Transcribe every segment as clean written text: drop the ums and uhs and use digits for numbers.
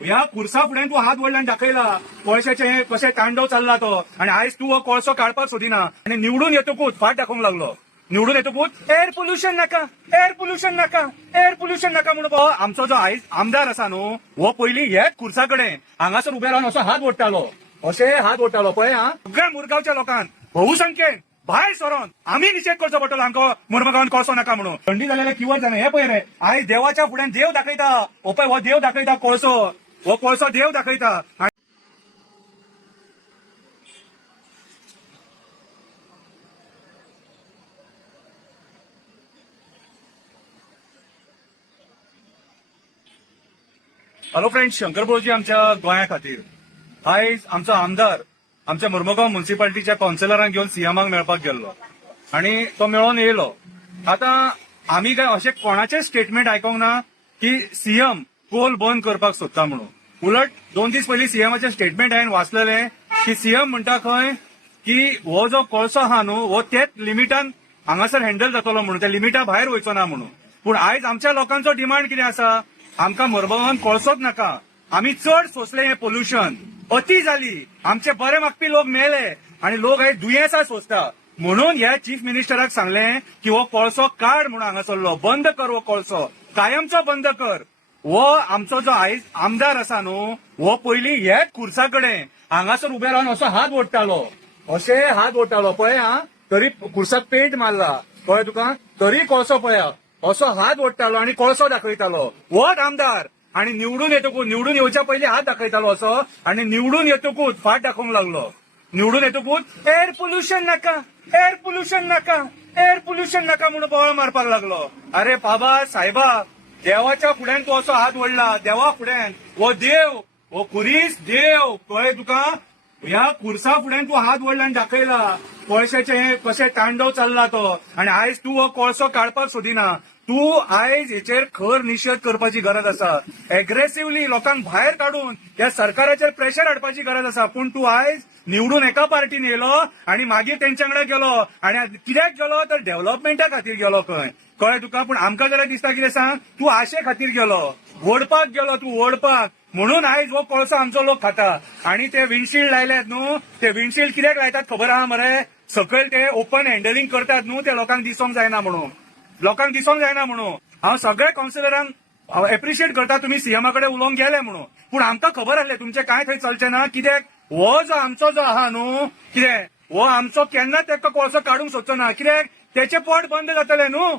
ह्या खुर्सा फुड्यान तू हात वडल्यान दाखयला कोळशाचे कशे तांडव चालला तो आणि आयज तू हो कोळसो काडपाक सोदिना आणि निवडून येतकूच फाट दाखोवंक लागलो. निवडून येतकूच एअर पोल्युशन नाका, एअर पोल्युशन नाका, एअर पोल्युशन नाका म्हणून आमचो जो आयज आमदार आसा न्हू हो पयलीं हेच खुर्सा कडेन हांगासर उबे रावन असो हात ओडटालो, अशे हात ओडटालो पळय. सगळ्या मुरगांवच्या लोकांक भोवसंख्येन भायर सरोन आम्ही निषेध करचो पडटलो आमकां मुरमगांवान कोळसो नाका म्हणून. थंडी जाल्यार किंवा जालें हे पळय रे, आयज देवाच्या फुड्यान देव दाखयता. हो पळय हो देव दाखयता कोळसो, हो कोळसो देव दाखयता. हॅलो फ्रेंड्स, शंकर भोजी आमच्या गोंया खातीर आयज आमचो आमदार आमच्या मुरमगांव म्युन्सिपाल्टीच्या कावन्सिलरांक घेवन सीएमाक मेळपाक गेल्लो आणि तो मेळोन येयलो. आता आम्ही काय अशें कोणाचें स्टेटमेंट आयकोंक ना की सीएम कोल बंद करपाक सोदता म्हणून. उलट 2 दीस पयलीं सीएमाचें स्टेटमेंट हांवें वाचलेलें की सीएम म्हणटा खंय की हो जो कोळसो आहा न्हू हो तेच लिमिटान हांगासर हँडल जातलो म्हणून, त्या लिमिटा भायर वयचो ना म्हणून. पूण आयज आमच्या लोकांचो डिमांड कितें आसा, आमकां मुरमगांवान कोळसोच नाका. आम्ही चड सोंसलें हें पोल्युशन, अती जाली, आमचे बरे मागपी लोक मेले आणि लोक आयज दुयेंसां सोंसता. म्हणून ह्या चीफ मिनिस्टराक सांगलें की हो कोळसो काड म्हणून हांगासरलो, बंद कर हो कोळसो, कायमचो बंद कर. हो आमचो जो आयज आमदार आसा न्हू हो पयलीं हेच खुर्सा कडेन हांगासर उबे रावन असो हात ओडटालो, अशे हात ओडटालो पळय. तरी खुर्साक पेंट मारला कळ्ळें तुका, तरी कोळसो पळया असो हात ओडटालो आणि कोळसो दाखयतालो. होच आमदार आणि निवडून येतकूच, निवडून येवच्या पयलीं हात दाखयतालो असो आणि निवडून येतकूच फाट दाखोवंक लागलो. निवडून येतकूच एअर पोल्युशन नाका, एअर पोल्युशन नाका, एअर पोल्युशन नाका म्हणून बोवाळ मारपाक लागलो. अरे बाबा साहेबा, देवाच्या फुड्यान तू असो हात ओडला, देवा फुड्यान. हो देव, हो खुरीस देव कळ्ळें तुका. ह्या खुर्सा फुड्यान तू हात वडल्यान दाखयला कोळशाचे कशे तांडव चालला तो आणि आयज तू हो कोळसो काडपाक सोदिना. तू आयज हेचेर खर निशेध करपाची गरज आसा. एग्रेसिव्हली लोकांक भायर काडून ह्या सरकाराचेर प्रेशर हाडपाची गरज आसा. पूण तू आयज निवडून एका पार्टीन येयलो आणि मागीर तेंच्या कडेन गेलो आणि कित्याक गेलो तर डेव्हलपमेंटा खातीर गेलो खंय कळ्ळें तुका. पूण आमकां जाल्यार दिसता कितें सांग, तू आशे खातीर गेलो, ओडपाक गेलो तू, ओडपाक. म्हणून आयज हो कोळसो आमचो लोक खाता. आणि ते विंडशील्ड लायल्यात न्हू, ते विंडशील्ड कित्याक लायतात खबर आहा मरे, सकयल ते ओपन हँडलिंग करतात न्हू, ते लोकांक दिसोंक जायना म्हणून, लोकांक दिसोंक जायना म्हणून. हांव सगळ्या कावन्सिलरांक एप्रिशिएट करता तुमी सीएमा कडेन उलोवंक गेले म्हणून. पूण आमकां खबर आसलें तुमचें कांय थंय चलचें ना. कित्याक हो जो आमचो जो आहा न्हू, कितें हो आमचो केन्नाच तेका कोळसो काडूंक सोदचो ना. कित्याक तेचें पोट बंद जातलें न्हू.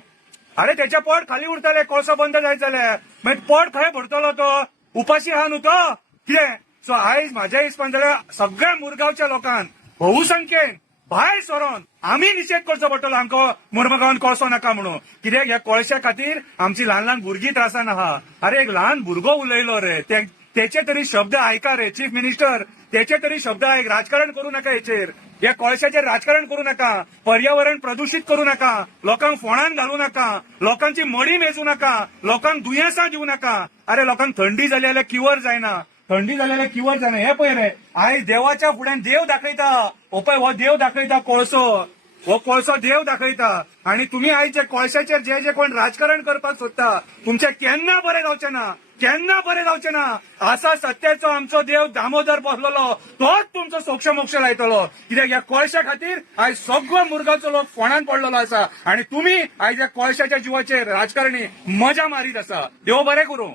अरे तेचें पोट खाली उरतलें कोळसो बंद जायत जाल्यार, मागीर पोट खंय भरतलो तो, उपाशी आहा न्हू तो कितें. सो आयज म्हाज्या हिसपान जाल्यार सगळ्या मुरगांवच्या लोकांक भोवसंख्येन भायर सरोन आम्ही निषेध करचो पडटलो आमकां मुरमगांवान कोळसो नाका म्हणून. कित्याक ह्या कोळशा खातीर आमची ल्हान ल्हान भुरगीं त्रासान आहा. अरे एक ल्हान भुरगो उलयलो रे, तेचे तरी शब्द आयका रे चीफ मिनिस्टर, तेचे तरी शब्द आयक. राजकारण करू नका हेचेर, या कोळशाचेर राजकारण करू नका, पर्यावरण प्रदूषित करू नका, लोकांक फोंडान घालू नका, लोकांची मडी मेजू नका, लोकांक दुयेंसां दिवू नका. अरे लोकांक थंडी जाली जाल्यार किवर जायना, थंडी जाली जाल्यार किवर जायना. हे पळय रे, आयज देवाच्या फुड्यान देव दाखयता. हो पळय हो देव दाखयता कोळसो, हो कोळसो देव दाखयता. आणि तुम्ही आयज जे कोळशाचेर जे जे कोण राजकारण करपाक सोदता, तुमचे केन्ना बरें जावचें ना, केन्ना बरें जावचें ना. असा सत्याचो आमचो देव दामोदर बसलेलो, तोच तुमचो सोक्ष मोक्ष लायतलो. कित्याक ह्या कोळशा खातीर आयज सगळो मुरगांवचो लोक फोंडान पडलेलो आसा आणि तुम्ही आयज ह्या कोळशाच्या जिवाचेर राजकारणी मजा मारीत आसा. देव बरें करूं.